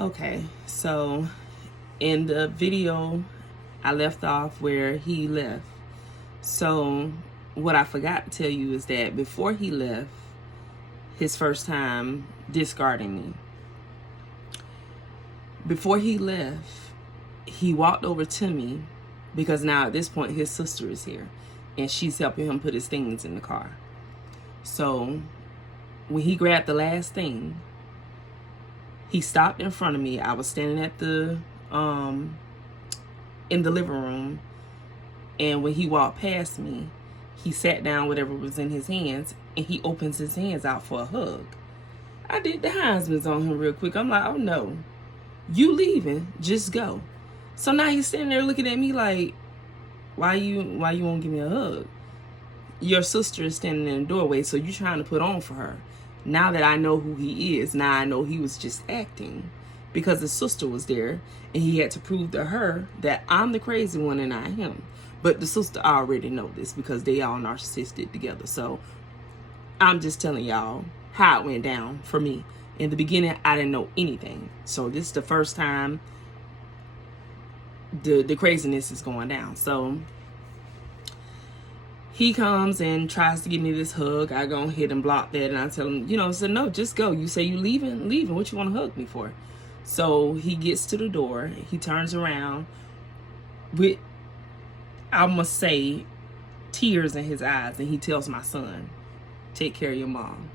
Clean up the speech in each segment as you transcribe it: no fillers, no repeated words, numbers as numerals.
Okay, so in the video, I left off where he left. So what I forgot to tell you is that before he left, his first time discarding me, before he left, he walked over to me because now at this point his sister is here and she's helping him put his things in the car. So when he grabbed the last thing, he stopped in front of me. I was standing at the in the living room, and when he walked past me, he sat down whatever was in his hands and he opens his hands out for a hug. I did the Heisman's on him real quick. I'm like, oh no, you leaving, just go. So now he's standing there looking at me like, why you won't give me a hug? Your sister is standing in the doorway, so you're trying to put on for her. Now that I know who he is, now I know he was just acting because his sister was there and he had to prove to her that I'm the crazy one and not him. But the sister already know this because they all narcissistic together. So I'm just telling y'all how it went down for me. In the beginning, I didn't know anything. So this is the first time the craziness is going down. So he comes and tries to give me this hug. I go ahead and block that, and I tell him, I said, no, just go. You say you leaving. What you want to hug me for? So he gets to the door. He turns around with, I must say, tears in his eyes, and he tells my son, take care of your mom.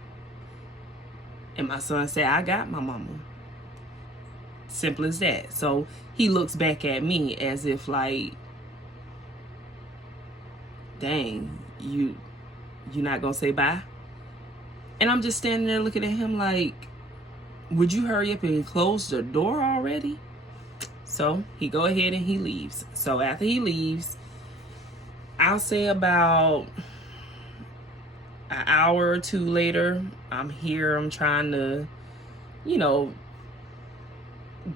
And my son said, I got my mama. Simple as that. So he looks back at me as if like, dang, you not gonna say bye? And I'm just standing there looking at him like, would you hurry up and close the door already? So he go ahead and he leaves. So after he leaves, I'll say about an hour or two later, I'm here, I'm trying to,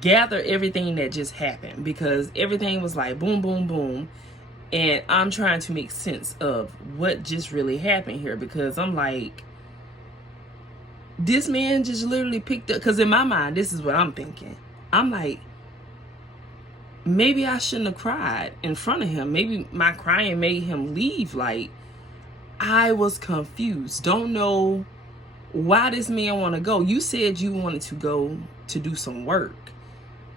gather everything that just happened, because everything was like boom, boom, boom. And I'm trying to make sense of what just really happened here, because I'm like, this man just literally picked up, because in my mind, this is what I'm thinking. I'm like, maybe I shouldn't have cried in front of him. Maybe my crying made him leave. Like, I was confused. Don't know why this man want to go. You said you wanted to go to do some work,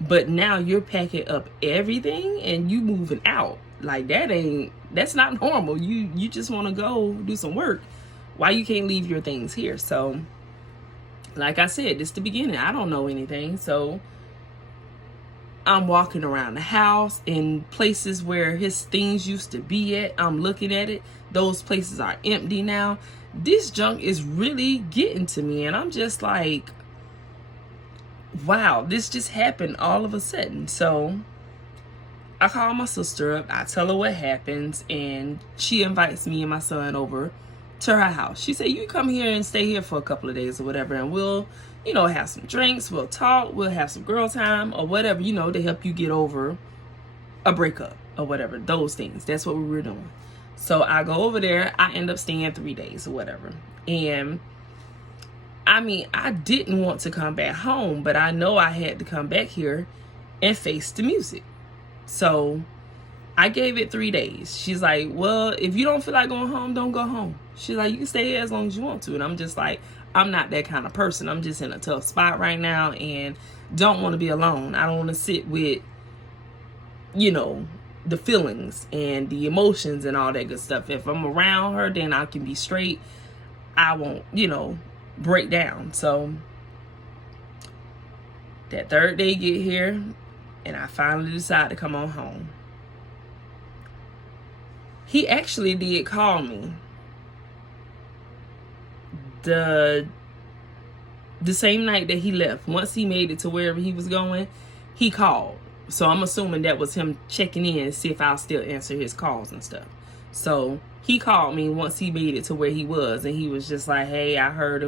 but now you're packing up everything and you moving out. Like, that's not normal. You just want to go do some work. Why you can't leave your things here? So, like I said, this is the beginning. I don't know anything. So I'm walking around the house in places where his things used to be at. I'm looking at it. Those places are empty now. This junk is really getting to me. And I'm just like, wow, this just happened all of a sudden. So I call my sister up. I tell her what happens. And she invites me and my son over to her house. She said, you come here and stay here for a couple of days or whatever. And we'll, have some drinks. We'll talk. We'll have some girl time or whatever, to help you get over a breakup or whatever. Those things. That's what we were doing. So I go over there. I end up staying 3 days or whatever. And I didn't want to come back home, but I know I had to come back here and face the music. So I gave it 3 days. She's like, well, if you don't feel like going home, don't go home. She's like, you can stay here as long as you want to. And I'm just like, I'm not that kind of person. I'm just in a tough spot right now and don't want to be alone. I don't want to sit with, the feelings and the emotions and all that good stuff. If I'm around her, then I can be straight. I won't, break down. So that third day get here and I finally decide to come on home. He actually did call me the same night that he left. Once he made it to wherever he was going, he called. So I'm assuming that was him checking in and see if I'll still answer his calls and stuff. So he called me once he made it to where he was, and he was just like, hey, I heard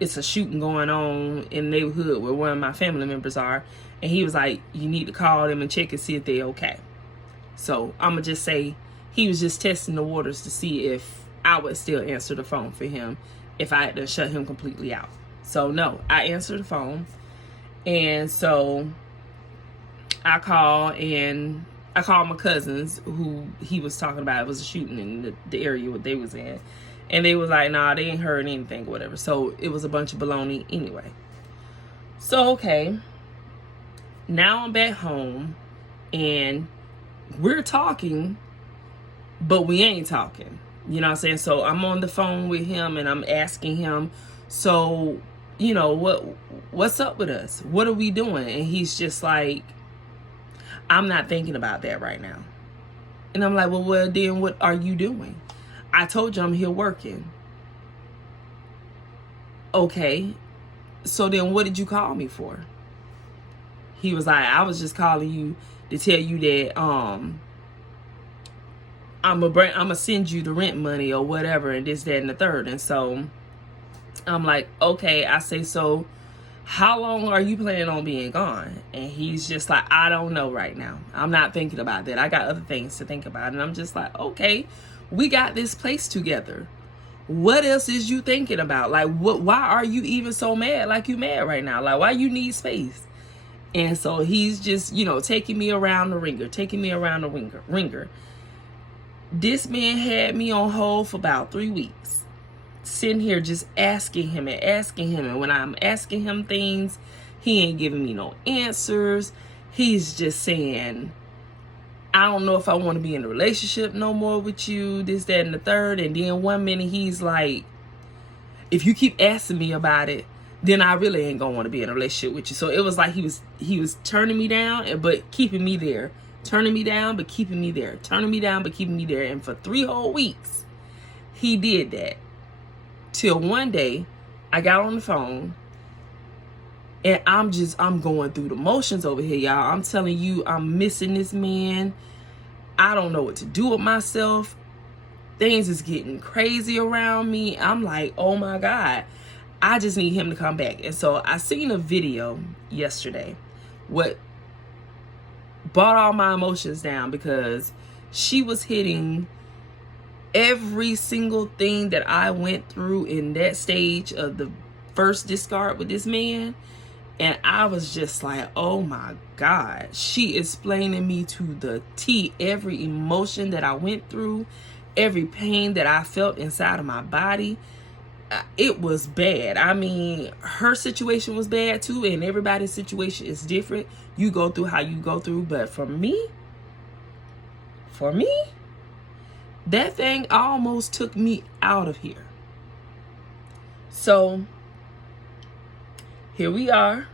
it's a shooting going on in the neighborhood where one of my family members are. And he was like, you need to call them and check and see if they're okay. So I'm going to just say he was just testing the waters to see if I would still answer the phone for him if I had to shut him completely out. So no, I answered the phone And so I called my cousins who he was talking about. It was a shooting in the area what they was in. And they was like, nah, they ain't heard anything or whatever. So it was a bunch of baloney anyway. So, okay. Now I'm back home and we're talking, but we ain't talking. You know what I'm saying? So I'm on the phone with him and I'm asking him, so, you know, what's up with us? What are we doing? And he's just like, I'm not thinking about that right now. And I'm like, well, then what are you doing? I told you I'm here working. Okay. So then what did you call me for? He was like, I was just calling you to tell you that I'm gonna send you the rent money or whatever and this, that, and the third. And so I'm like, okay. I say, so how long are you planning on being gone? And he's just like, I don't know right now. I'm not thinking about that. I got other things to think about. And I'm just like, okay, we got this place together. What else is you thinking about? Like, why are you even so mad? Like, you mad right now? Like, why you need space? And so he's just, you know, taking me around the ringer. This man had me on hold for about 3 weeks. Sitting here just asking him. And when I'm asking him things, he ain't giving me no answers. He's just saying, I don't know if I want to be in a relationship no more with you, this, that, and the third. And then one minute he's like, if you keep asking me about it, then I really ain't gonna want to be in a relationship with you. So it was like he was turning me down, but keeping me there. Turning me down, but keeping me there. Turning me down, but keeping me there. And for 3 whole weeks, he did that. Till one day, I got on the phone, and I'm going through the motions over here, y'all. I'm telling you, I'm missing this man. I don't know what to do with myself. Things is getting crazy around me. I'm like, oh my God. I just need him to come back. And so I seen a video yesterday. What brought all my emotions down, because she was hitting every single thing that I went through in that stage of the first discard with this man. And I was just like, oh my God. She explaining me to the T every emotion that I went through, every pain that I felt inside of my body. It was bad. I mean, her situation was bad too, and everybody's situation is different. You go through how you go through, but for me, that thing almost took me out of here. So here we are.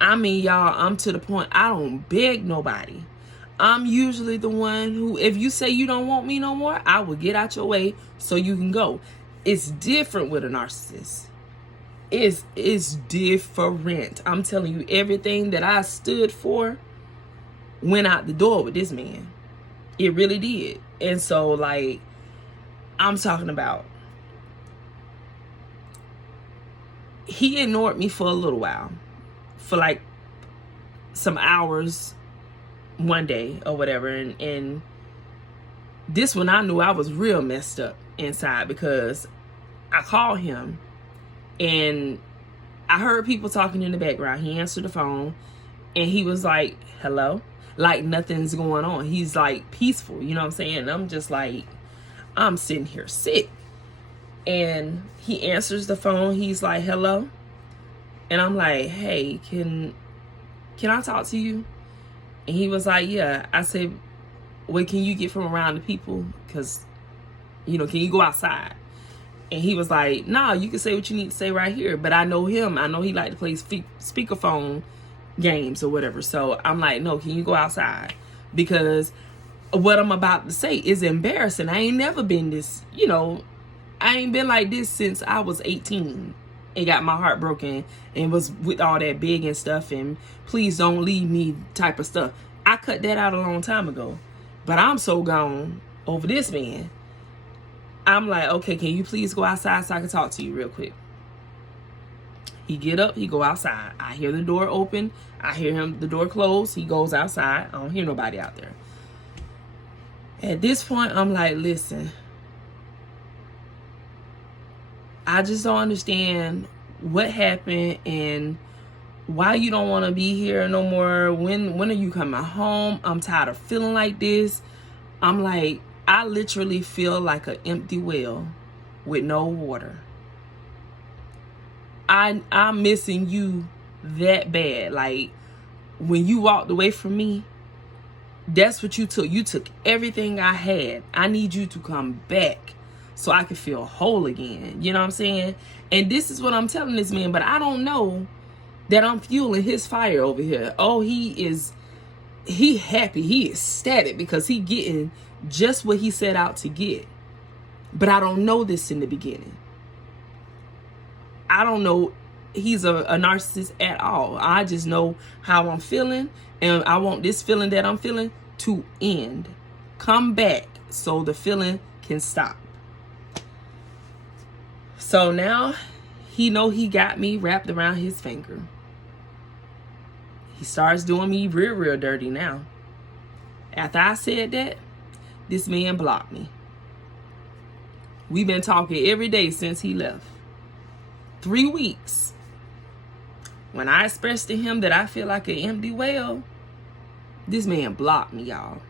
I mean, y'all, I'm to the point I don't beg nobody. I'm usually the one who, if you say you don't want me no more, I will get out your way so you can go. It's different with a narcissist. It's different. I'm telling you, everything that I stood for went out the door with this man. It really did. And so, like, I'm talking about, he ignored me for a little while, for like some hours one day or whatever. And this one, I knew I was real messed up inside, because I called him and I heard people talking in the background. He answered the phone and he was like, hello, like nothing's going on. He's like peaceful, you know what I'm saying? And I'm just like, I'm sitting here sick. And he answers the phone. He's like, hello. And I'm like, hey, can I talk to you? And he was like, yeah. I said, well, can you get from around the people? Because, you know, can you go outside? And he was like, no, you can say what you need to say right here. But I know him. I know he like to play speakerphone games or whatever. So I'm like, no, can you go outside? Because what I'm about to say is embarrassing. I ain't never been this, you know, I ain't been like this since I was 18 and got my heart broken and was with all that big and stuff and please don't leave me type of stuff. I cut that out a long time ago. But I'm so gone over this man. I'm like, okay, can you please go outside so I can talk to you real quick? He get up, he go outside. I hear the door open. I hear him, the door close. He goes outside. I don't hear nobody out there. At this point, I'm like, listen, I just don't understand what happened and Why you don't want to be here no more? When are you coming home? I'm tired of feeling like this. I'm like, I literally feel like an empty well with no water. I'm missing you that bad. Like, when you walked away from me, that's what you took. You took everything I had. I need you to come back so I can feel whole again. You know what I'm saying? And this is what I'm telling this man, but I don't know that I'm fueling his fire over here. Oh, he happy. He ecstatic because he getting just what he set out to get. But I don't know this in the beginning. I don't know he's a narcissist at all. I just know how I'm feeling, and I want this feeling that I'm feeling to end. Come back so the feeling can stop. So now he know he got me wrapped around his finger. He starts doing me real dirty now. After I said that, this man blocked me. We've been talking every day since he left. 3 weeks. When I expressed to him that I feel like an empty well, this man blocked me, y'all.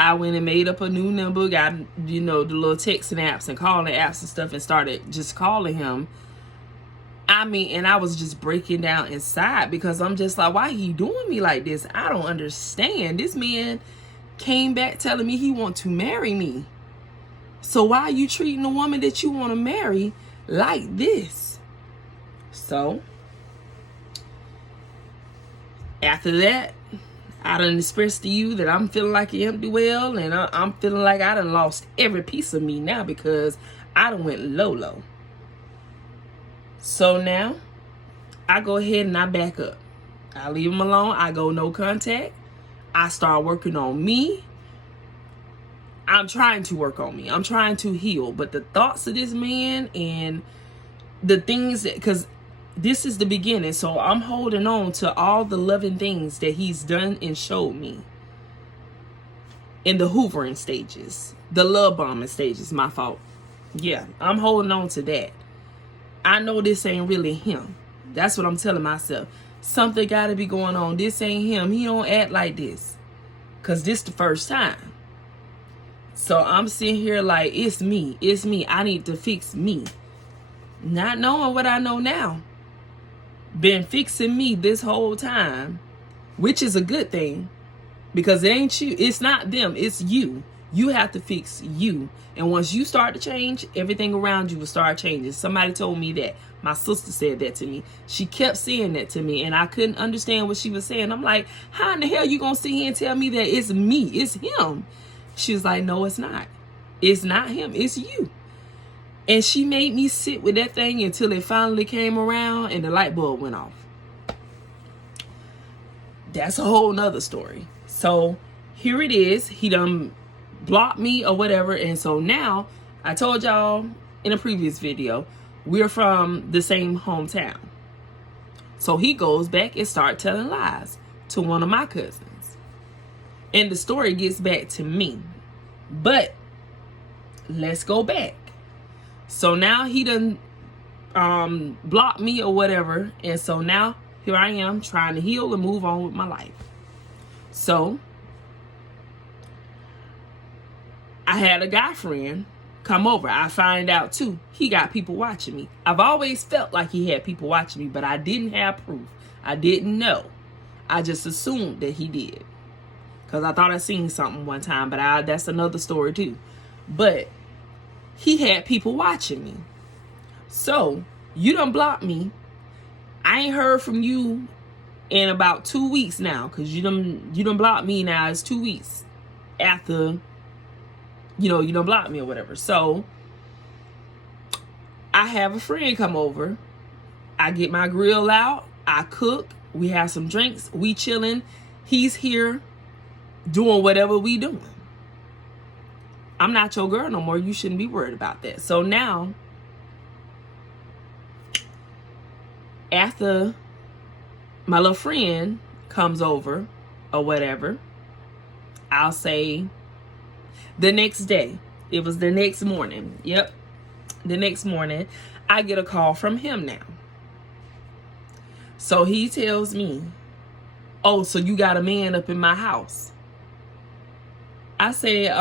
I went and made up a new number, got, the little texting apps and calling apps and stuff, and started just calling him. I mean, and I was just breaking down inside because I'm just like, why he doing me like this? I don't understand. This man came back telling me he want to marry me. So why are you treating a woman that you want to marry like this? So, after that, I done expressed to you that I'm feeling like an empty well, and I'm feeling like I done lost every piece of me now because I done went low. So now, I go ahead and I back up. I leave him alone. I go no contact. I start working on me. I'm trying to work on me. I'm trying to heal. But the thoughts of this man and the things that, because this is the beginning. So I'm holding on to all the loving things that he's done and showed me in the hoovering stages, the love bombing stages. My fault. Yeah, I'm holding on to that. I know this ain't really him. That's what I'm telling myself. Something got to be going on. This ain't him. He don't act like this. Because this the first time. So I'm sitting here like, it's me. It's me. I need to fix me. Not knowing what I know now. Been fixing me this whole time. Which is a good thing. Because it ain't you. It's not them. It's you. You have to fix you. And once you start to change, everything around you will start changing. Somebody told me that. My sister said that to me. She kept saying that to me, and I couldn't understand what she was saying. I'm like, how in the hell you gonna sit here and tell me that it's me? It's him. She was like, no, it's not. It's not him. It's you. And she made me sit with that thing until it finally came around and the light bulb went off. That's a whole nother story. So here it is. He done blocked me or whatever. And so now, I told y'all in a previous video, we're from the same hometown. So he goes back and starts telling lies to one of my cousins. And the story gets back to me. But let's go back. So now he done blocked me or whatever. And so now here I am trying to heal and move on with my life. So I had a guy friend come over. I find out too, he got people watching me. I've always felt like he had people watching me, but I didn't have proof. I didn't know. I just assumed that he did. Because I thought I seen something one time, but that's another story too. But he had people watching me. So, you done blocked me. I ain't heard from you in about 2 weeks now. Because you done blocked me now. It's 2 weeks after, you done blocked me or whatever. So, I have a friend come over. I get my grill out. I cook. We have some drinks. We chilling. He's here doing whatever we doing. I'm not your girl no more. You shouldn't be worried about that. So now, after my little friend comes over or whatever, I'll say the next day. It was the next morning. Yep. The next morning, I get a call from him now. So he tells me, oh, so you got a man up in my house. I said,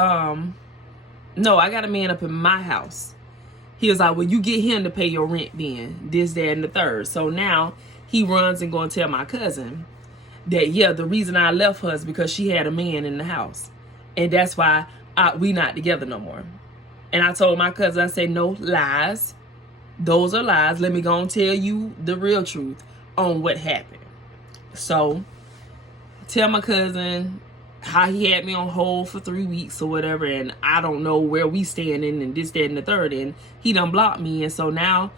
no, I got a man up in my house. He was like, well, you get him to pay your rent then, this, that, and the third. So now he runs and going to tell my cousin that, yeah, the reason I left her is because she had a man in the house. And that's why we not together no more. And I told my cousin, I said, no, lies. Those are lies. Let me go and tell you the real truth on what happened. So tell my cousin how he had me on hold for 3 weeks or whatever, and I don't know where we standing and this, that, and the third, and he done blocked me. And so now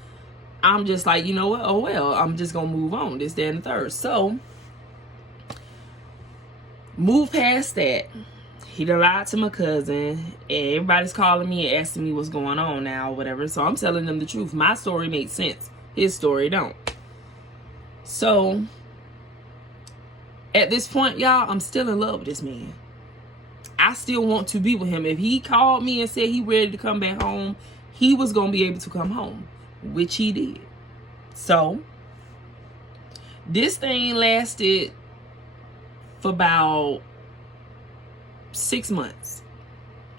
I'm just like, you know what, oh well, I'm just gonna move on, this, that, and the third. So move past that. He done lied to my cousin, and everybody's calling me and asking me what's going on now or whatever. So I'm telling them the truth. My story makes sense, his story don't. So at this point, y'all, I'm still in love with this man. I still want to be with him. If he called me and said he ready to come back home, he was going to be able to come home, which he did. So this thing lasted for about 6 months.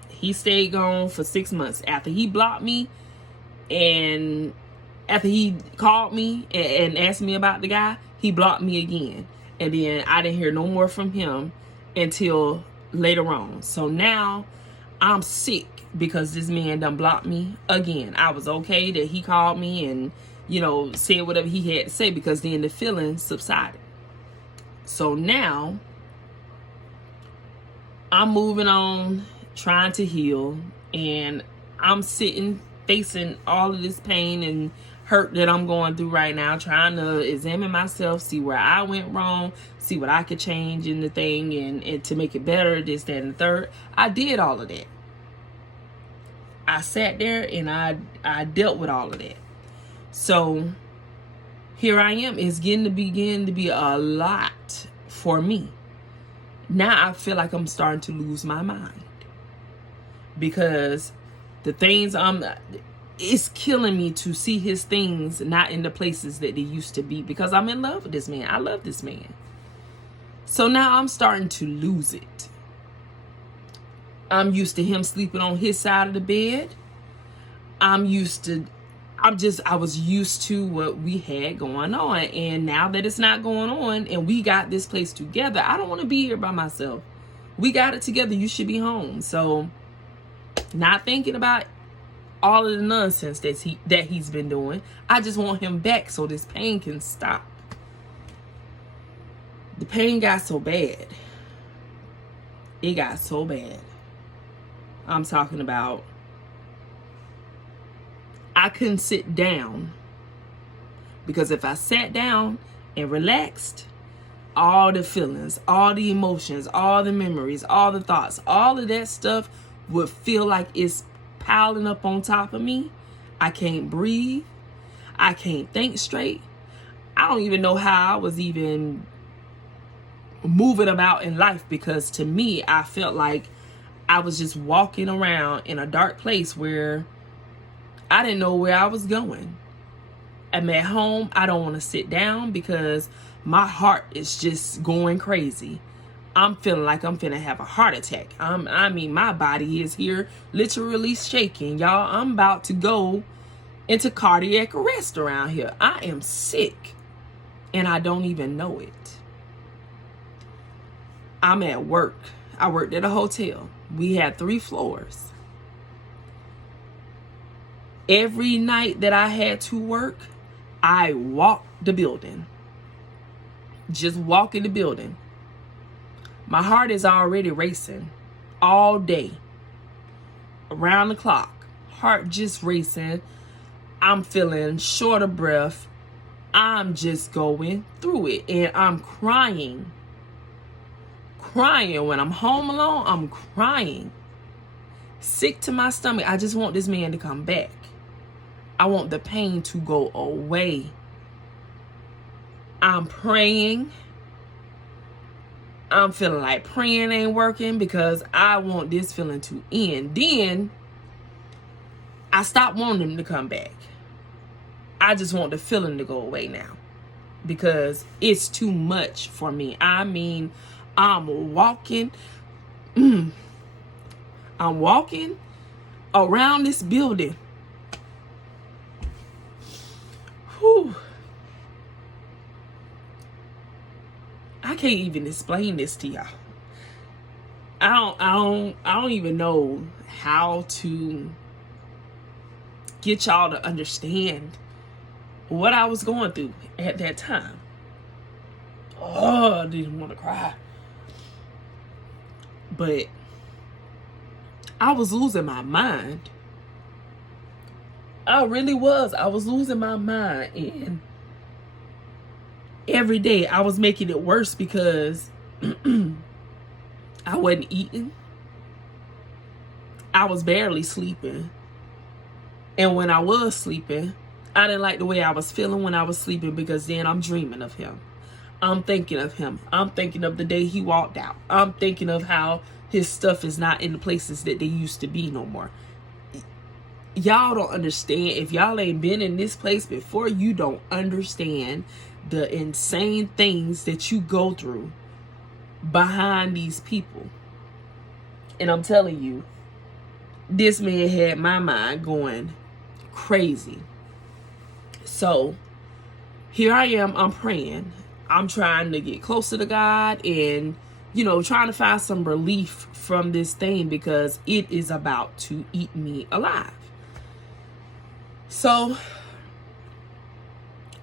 He stayed gone for 6 months. After he blocked me and after he called me and asked me about the guy, he blocked me again. And then I didn't hear no more from him until later on. So now I'm sick because this man done blocked me again. I was okay that he called me and, you know, said whatever he had to say, because then the feeling subsided. So now I'm moving on, trying to heal, and I'm sitting facing all of this pain and hurt that I'm going through right now, trying to examine myself, see where I went wrong, see what I could change in the thing and to make it better, this, that, and the third. I did all of that. I sat there and I dealt with all of that. So here I am. It's getting to be a lot for me. Now I feel like I'm starting to lose my mind, because the things it's killing me to see his things not in the places that they used to be, because I'm in love with this man. I love this man. So now I'm starting to lose it. I'm used to him sleeping on his side of the bed. I was used to what we had going on. And now that it's not going on and we got this place together, I don't want to be here by myself. We got it together. You should be home. So not thinking about all of the nonsense that he's been doing. I just want him back so this pain can stop. The pain got so bad. It got so bad. I'm talking about, I couldn't sit down, because if I sat down and relaxed, all the feelings, all the emotions, all the memories, all the thoughts, all of that stuff would feel like it's piling up on top of me. I can't breathe. I can't think straight. I don't even know how I was even moving about in life, because to me, I felt like I was just walking around in a dark place where I didn't know where I was going. I'm at home. I don't want to sit down because my heart is just going crazy. I'm feeling like I'm finna have a heart attack. I mean, my body is here literally shaking. Y'all, I'm about to go into cardiac arrest around here. I am sick and I don't even know it. I'm at work. I worked at a hotel. We had 3 floors. Every night that I had to work, I walked the building. Just walking the building. My heart is already racing all day. Around the clock. Heart just racing. I'm feeling short of breath. I'm just going through it. And I'm crying. Crying. When I'm home alone, I'm crying. Sick to my stomach. I just want this man to come back. I want the pain to go away. I'm praying. I'm feeling like praying ain't working, because I want this feeling to end. Then I stopped wanting him to come back. I just want the feeling to go away now. because it's too much for me. I mean, I'm walking around this building. Whew. I can't even explain this to y'all. I don't even know how to get y'all to understand what I was going through at that time. Oh, I didn't want to cry. But I was losing my mind. I really was. I was losing my mind. And every day I was making it worse because I wasn't eating. I was barely sleeping. And when I was sleeping, I didn't like the way I was feeling when I was sleeping, because then I'm dreaming of him. I'm thinking of him. I'm thinking of the day he walked out. I'm thinking of how his stuff is not in the places that they used to be no more. Y'all don't understand. If y'all ain't been in this place before, you don't understand the insane things that you go through behind these people. And I'm telling you, this man had my mind going crazy. So here I am, I'm praying. I'm trying to get closer to God and, trying to find some relief from this thing, because it is about to eat me alive. So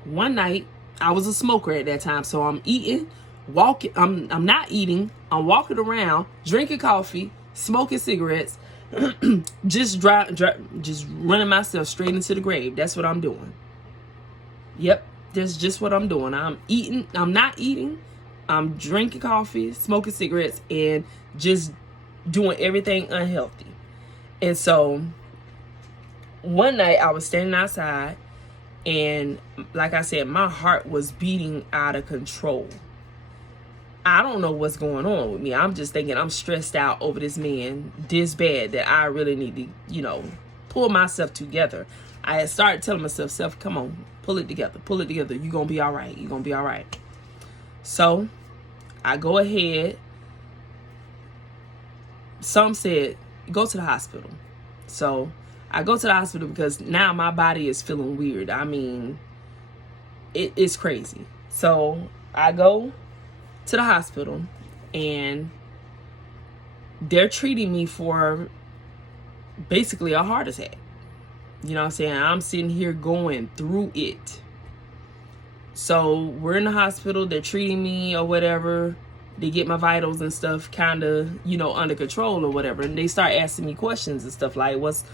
one night, I was a smoker at that time. So I'm eating, walking. I'm not eating. I'm walking around, drinking coffee, smoking cigarettes, just running myself straight into the grave. That's what I'm doing. Yep, that's just what I'm doing. I'm eating. I'm not eating. I'm drinking coffee, smoking cigarettes, and just doing everything unhealthy. And so one night I was standing outside, and like I said, my heart was beating out of control. I don't know what's going on with me. I'm just thinking I'm stressed out over this man this bad that I really need to, pull myself together. I had started telling myself, come on, pull it together. You're going to be all right. You're going to be all right. So I go ahead. Some said, go to the hospital. So I go to the hospital because now my body is feeling weird. I mean, it's crazy. So I go to the hospital, and they're treating me for basically a heart attack. You know what I'm saying? I'm sitting here going through it. So we're in the hospital, they're treating me or whatever. They get my vitals and stuff kind of, under control or whatever. And they start asking me questions and stuff like, what's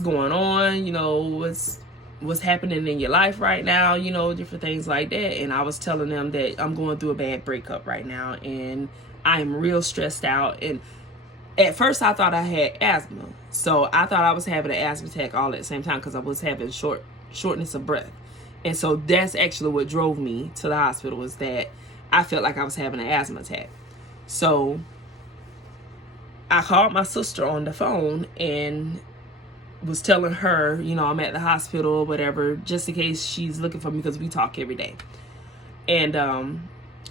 going on? What's happening in your life right now? Different things like that. And I was telling them that I'm going through a bad breakup right now, and I am real stressed out. And at first I thought I had asthma. So I thought I was having an asthma attack all at the same time, because I was having shortness of breath. And so that's actually what drove me to the hospital, was that I felt like I was having an asthma attack. So I called my sister on the phone and was telling her, I'm at the hospital or whatever, just in case she's looking for me, because we talk every day. And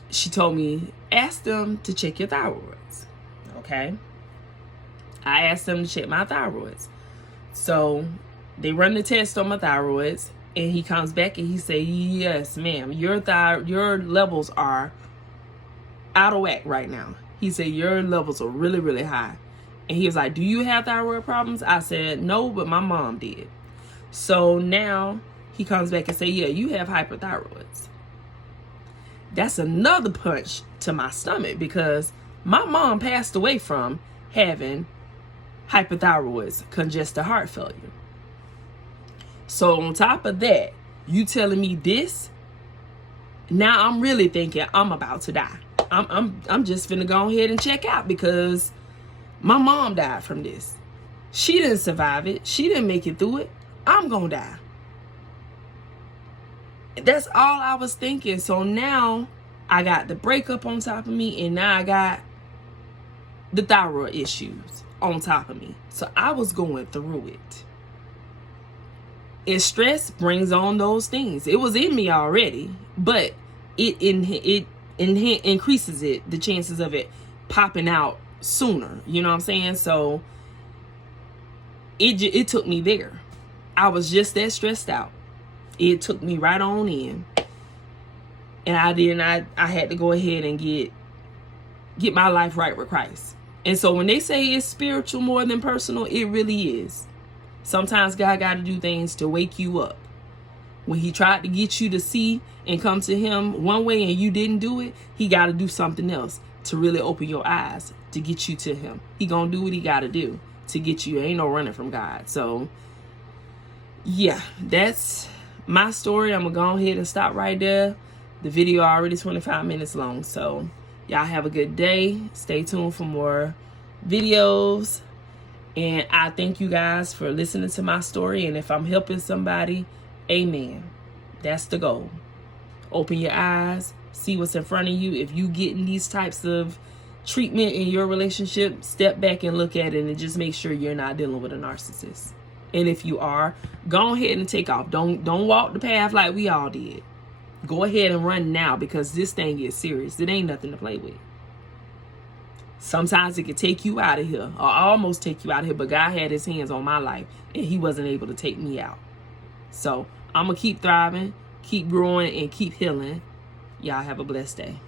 she told me, ask them to check your thyroids. Okay. I asked them to check my thyroids. So they run the test on my thyroids, and he comes back and he say, yes, ma'am, your levels are out of whack right now. He said, your levels are really, really high. And he was like, do you have thyroid problems? I said, no, but my mom did. So now he comes back and say, yeah, you have hyperthyroids. That's another punch to my stomach, because my mom passed away from having hyperthyroids, congestive heart failure. So on top of that, you telling me this? Now I'm really thinking I'm about to die. I'm just finna go ahead and check out, because my mom died from this. She didn't survive it. She didn't make it through it. I'm gonna die. That's all I was thinking. So now I got the breakup on top of me, and now I got the thyroid issues on top of me. So I was going through it. And stress brings on those things. It was in me already, but it increases the chances of it popping out sooner. You know what I'm saying? So it took me there. I was just that stressed out. It took me right on in. And I had to go ahead and get my life right with Christ. And so when they say it's spiritual more than personal, it really is. Sometimes God got to do things to wake you up. When he tried to get you to see and come to him one way and you didn't do it, he got to do something else to really open your eyes to get you to him. He gonna do what he got to do to get you. Ain't no running from God. So yeah, that's my story. I'm gonna go ahead and stop right there. The video already 25 minutes long. So y'all have a good day. Stay tuned for more videos. And I thank you guys for listening to my story. And if I'm helping somebody, amen. That's the goal. Open your eyes. See what's in front of you. If you getting these types of treatment in your relationship, step back and look at it and just make sure you're not dealing with a narcissist. And if you are, go ahead and take off. Don't walk the path like we all did. Go ahead and run now, because this thing is serious. It ain't nothing to play with. Sometimes it could take you out of here, or almost take you out of here, but God had his hands on my life and he wasn't able to take me out. So I'm going to keep thriving, keep growing, and keep healing. Y'all have a blessed day.